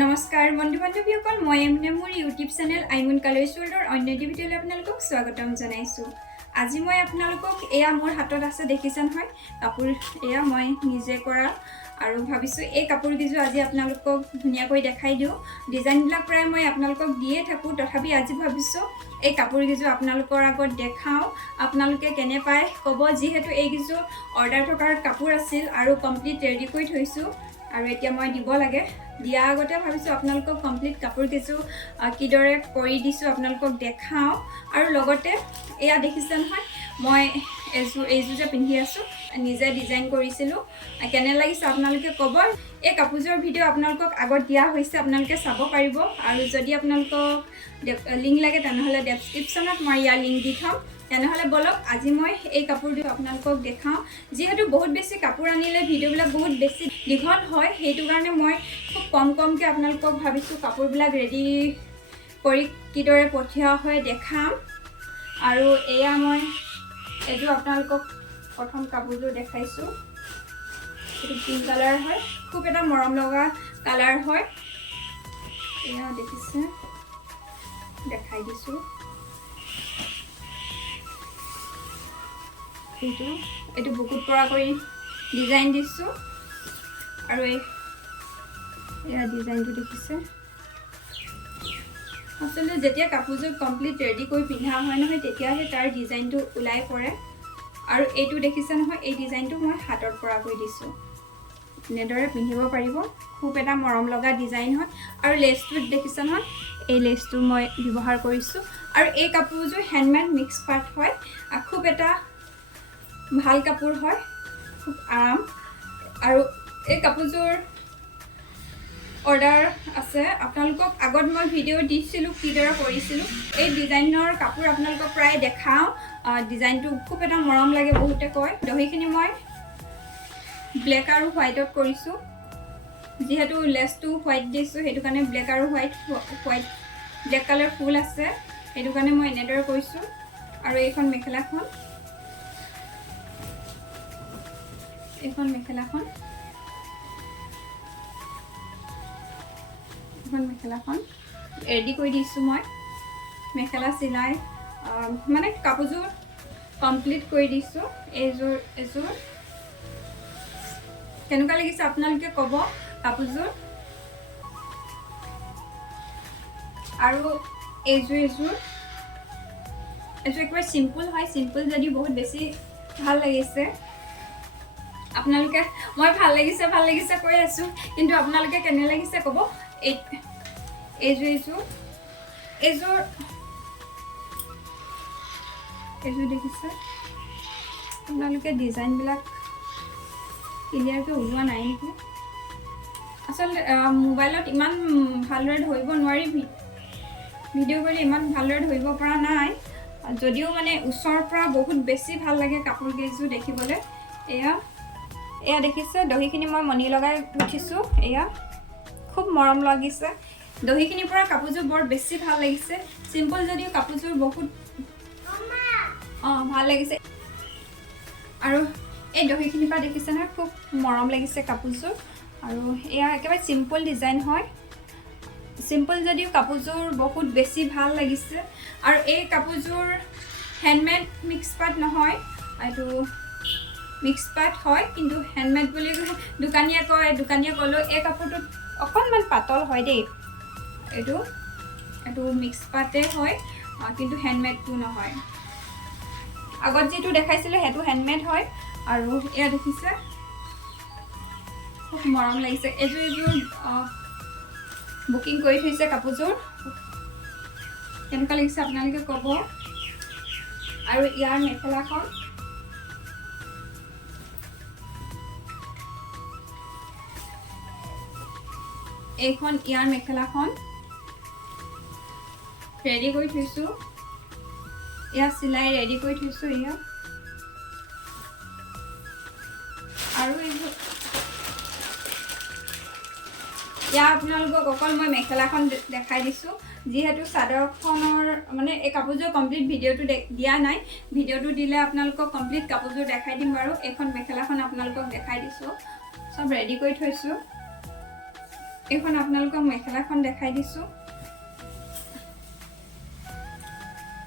নমস্কাৰ বন্ধু বান্ধৱীসকল মই মোৰ ইউটিউব চেনেল আইমুন কালাৰ্ছ ৱৰ্ল্ডৰ অন্য এটি ভিডিঅ'লৈ আপোনালোকক স্বাগতম জনাইছোঁ। আজি মই আপোনালোকক এয়া মোৰ হাতত আছে দেখিছেন হয় কাপোৰ এয়া মই নিজে কৰা আৰু ভাবিছোঁ এই কাপোৰ কিজো আজি আপোনালোকক ধুনীয়াকৈ দেখাই দিওঁ। ডিজাইনবিলাক প্ৰায় মই আপোনালোকক দিয়ে থাকোঁ, তথাপি আজি ভাবিছোঁ এই কাপোৰ কিজো আপোনালোকৰ আগত দেখাওঁ, আপোনালোকে কেনে পায় ক'ব। যিহেতু এই কিজো অৰ্ডাৰ থকাৰ কাপোৰ আছিল আৰু কমপ্লিট ৰেডি কৰি থৈছোঁ আৰু এতিয়া মই দিব লাগে। দিয়া আগতে ভাবিছোঁ আপোনালোকক কমপ্লিট কাপোৰ কিছু কিদৰে কৰি দিছোঁ আপোনালোকক দেখাওঁ। আৰু লগতে এয়া দেখিছে নহয় মই এইযোৰ যে পিন্ধি আছোঁ নিজে ডিজাইন কৰিছিলোঁ, কেনে লাগিছে আপোনালোকে ক'ব। এই কাপোৰযোৰৰ ভিডিঅ' আপোনালোকক আগত দিয়া হৈছে, আপোনালোকে চাব পাৰিব। আৰু যদি আপোনালোকক লিংক লাগে তেনেহ'লে ডেছক্ৰিপশ্যনত মই ইয়াৰ লিংক দি থ'ম। তেনেহ'লে বলক আজি মই এই কাপোৰটো আপোনালোকক দেখাওঁ। যিহেতু বহুত বেছি কাপোৰ আনিলে ভিডিঅ'বিলাক বহুত বেছি দীঘল হয়, সেইটো কাৰণে মই খুব কমকৈ আপোনালোকক ভাবিছোঁ কাপোৰবিলাক ৰেডি কৰি কিদৰে পঠিওৱা হয় দেখাম। আৰু এয়া মই এইযোৰ আপোনালোকক প্ৰথম কাপোৰযোৰ দেখাইছোঁ। এইটো পিংক কালাৰ হয়, খুব এটা মৰম লগা কালাৰ হয়। এয়া দেখিছে, দেখাই দিছোঁ। এইটো বুকুত পৰা কৰি ডিজাইন দিছোঁ আৰু এয়া ডিজাইনটো দেখিছে। আচলতে যেতিয়া কাপোৰযোৰ কমপ্লিট ৰেডি কৰি পিন্ধা হয় নহয় তেতিয়াহে তাৰ ডিজাইনটো ওলাই পৰে। আৰু এইটো দেখিছে নহয়, এই ডিজাইনটো মই হাতত পৰা কৰি দিছোঁ, এনেদৰে পিন্ধিব পাৰিব। খুব এটা মৰম লগা ডিজাইন হয়। আৰু লেচটো দেখিছে নহয়, এই লেচটো মই ব্যৱহাৰ কৰিছোঁ। আৰু এই কাপোৰযোৰ হেণ্ডমেড মিক্স পাৰ্ট হয়, খুব এটা ভাল কাপোৰ হয়, খুব আৰাম। আৰু এই কাপোৰযোৰ অৰ্ডাৰ আছে, আপোনালোকক আগত মই ভিডিঅ' দিছিলোঁ কিদৰে কৰিছিলোঁ। এই ডিজাইনৰ কাপোৰ আপোনালোকক প্ৰায় দেখাওঁ, ডিজাইনটো খুব এটা মৰম লাগে বহুতে কয়। দহিখিনি মই ব্লেক আৰু হোৱাইটত কৰিছোঁ, যিহেতু লেচটো হোৱাইট দিছোঁ সেইটো কাৰণে ব্লেক আৰু ব্লেক কালাৰ ফুল আছে, সেইটো কাৰণে মই এনেদৰে কৰিছোঁ। আৰু এইখন মেখেলাখন ৰেডি কৰি দিছোঁ মই। মেখেলা চিলাই মানে কাপোৰযোৰ কমপ্লিট কৰি দিছোঁ। এযোৰ কেনেকুৱা লাগিছে আপোনালোকে ক'ব কাপোৰযোৰ। আৰু এইযোৰ একেবাৰে চিম্পুল হয়, চিম্পুল যদিও বহুত বেছি ভাল লাগিছে। আপোনালোকে মই ভাল লাগিছে কৈ আছোঁ, কিন্তু আপোনালোকে কেনে লাগিছে ক'ব। এইযোৰ দেখিছে আপোনালোকে, ডিজাইনবিলাক ক্লিয়াৰকৈ ওলোৱা নাই নেকি। আচলতে মোবাইলত ইমান ভালদৰে ধৰিব নোৱাৰি, ভিডিঅ' কৰি ইমান ভালদৰে ধৰিব পৰা নাই, যদিও মানে ওচৰৰ পৰা বহুত বেছি ভাল লাগে কাপোৰ কেইযোৰ দেখিবলৈ। এয়া দেখিছে, দহিখিনি মই মণি লগাই উঠিছোঁ। এয়া খুব মৰম লাগিছে, দহিখিনিৰ পৰা কাপোৰযোৰ বৰ বেছি ভাল লাগিছে। চিম্পল যদিও কাপোৰযোৰ বহুত ভাল লাগিছে। আৰু এই দহিখিনিৰ পৰা দেখিছে নহয়, খুব মৰম লাগিছে কাপোৰযোৰ। আৰু এয়া একেবাৰে চিম্পল ডিজাইন হয়, চিম্পল যদিও কাপোৰযোৰ বহুত বেছি ভাল লাগিছে। আৰু এই কাপোৰযোৰ হেণ্ডমেড মিক্স পাৰ্ট নহয়, এইটো মিক্স পাৰ্ট হয়, কিন্তু হেণ্ডমেড বুলি দোকানীয়ে ক'লেও এই কাপোৰটোত অকণমান পাতল হয় দেই। এইটো মিক্স পাৰ্টেই হয়, কিন্তু হেণ্ডমেডটো নহয়। আগত যিটো দেখাইছিলোঁ সেইটো হেণ্ডমেড হয়। আৰু এয়া দেখিছে, খুব মৰম লাগিছে। এইযোৰ বুকিং কৰি থৈছে কাপোৰযোৰ, কেনেকুৱা লাগিছে আপোনালোকে ক'ব। আৰু ইয়াৰ মেখেলাখন ইয়াৰ মেখেলাখন ৰেডি কৰি থৈছোঁ, এয়া চিলাই ৰেডি কৰি থৈছোঁ। এয়া আৰু এয়া আপোনালোকক অকল মই মেখেলাখন দেখাই দিছোঁ, যিহেতু চাদৰখনৰ মানে এই কাপোৰযোৰ কমপ্লিট ভিডিঅ'টো দিয়া নাই। ভিডিঅ'টো দিলে আপোনালোকক কমপ্লিট কাপোৰযোৰ দেখাই দিম বাৰু। এইখন মেখেলাখন আপোনালোকক দেখাই দিছোঁ, চব ৰেডি কৰি থৈছোঁ। এইখন আপোনালোকক মেখেলাখন দেখাই দিছোঁ।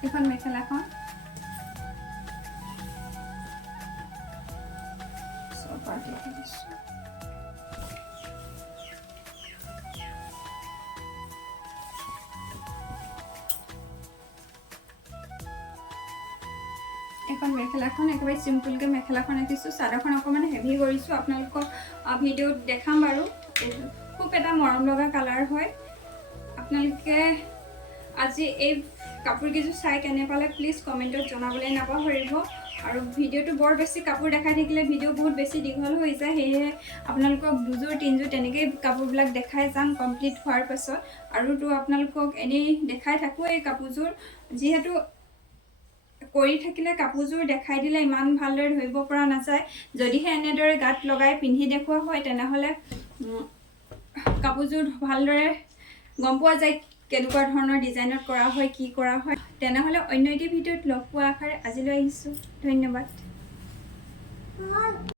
এইখন মেখেলাখন চপাৰ দেখাই দিছোঁ। এখন মেখেলাখন একেবাৰে চিম্পুলকৈ মেখেলাখন ৰাখিছোঁ। চাদৰখন অকণমান হেভি কৰিছোঁ, আপোনালোকক ভিডিঅ'ত দেখাম বাৰু। খুব এটা মৰম লগা কালাৰ হয়। আপোনালোকে আজি এই কাপোৰকেইযোৰ চাই কেনে পালে প্লিজ কমেণ্টত জনাবলৈ নাপাহৰিব। আৰু ভিডিঅ'টো বৰ বেছি কাপোৰ দেখাই থাকিলে ভিডিঅ' বহুত বেছি দীঘল হৈ যায়, সেয়েহে আপোনালোকক দুযোৰ তিনিযোৰ তেনেকৈয়ে কাপোৰবিলাক দেখাই যাম কমপ্লিট হোৱাৰ পাছত। আৰুতো আপোনালোকক এনেই দেখাই থাকোঁ এই কাপোৰযোৰ, যিহেতু কৰি থাকিলে কাপোৰযোৰ দেখাই দিলে ইমান ভালদৰে ধৰিব পৰা নাযায়। যদিহে এনেদৰে গাত লগাই পিন্ধি দেখুওৱা হয় তেনেহ'লে কাপোৰযোৰ ভালদৰে গম পোৱা যায় কেনেকুৱা ধৰণৰ ডিজাইনত কৰা হয়, কি কৰা হয়। তেনেহ'লে অন্য এটি ভিডিঅ'ত লগ পোৱা আশাৰে আজিলৈ আহিছোঁ। ধন্যবাদ।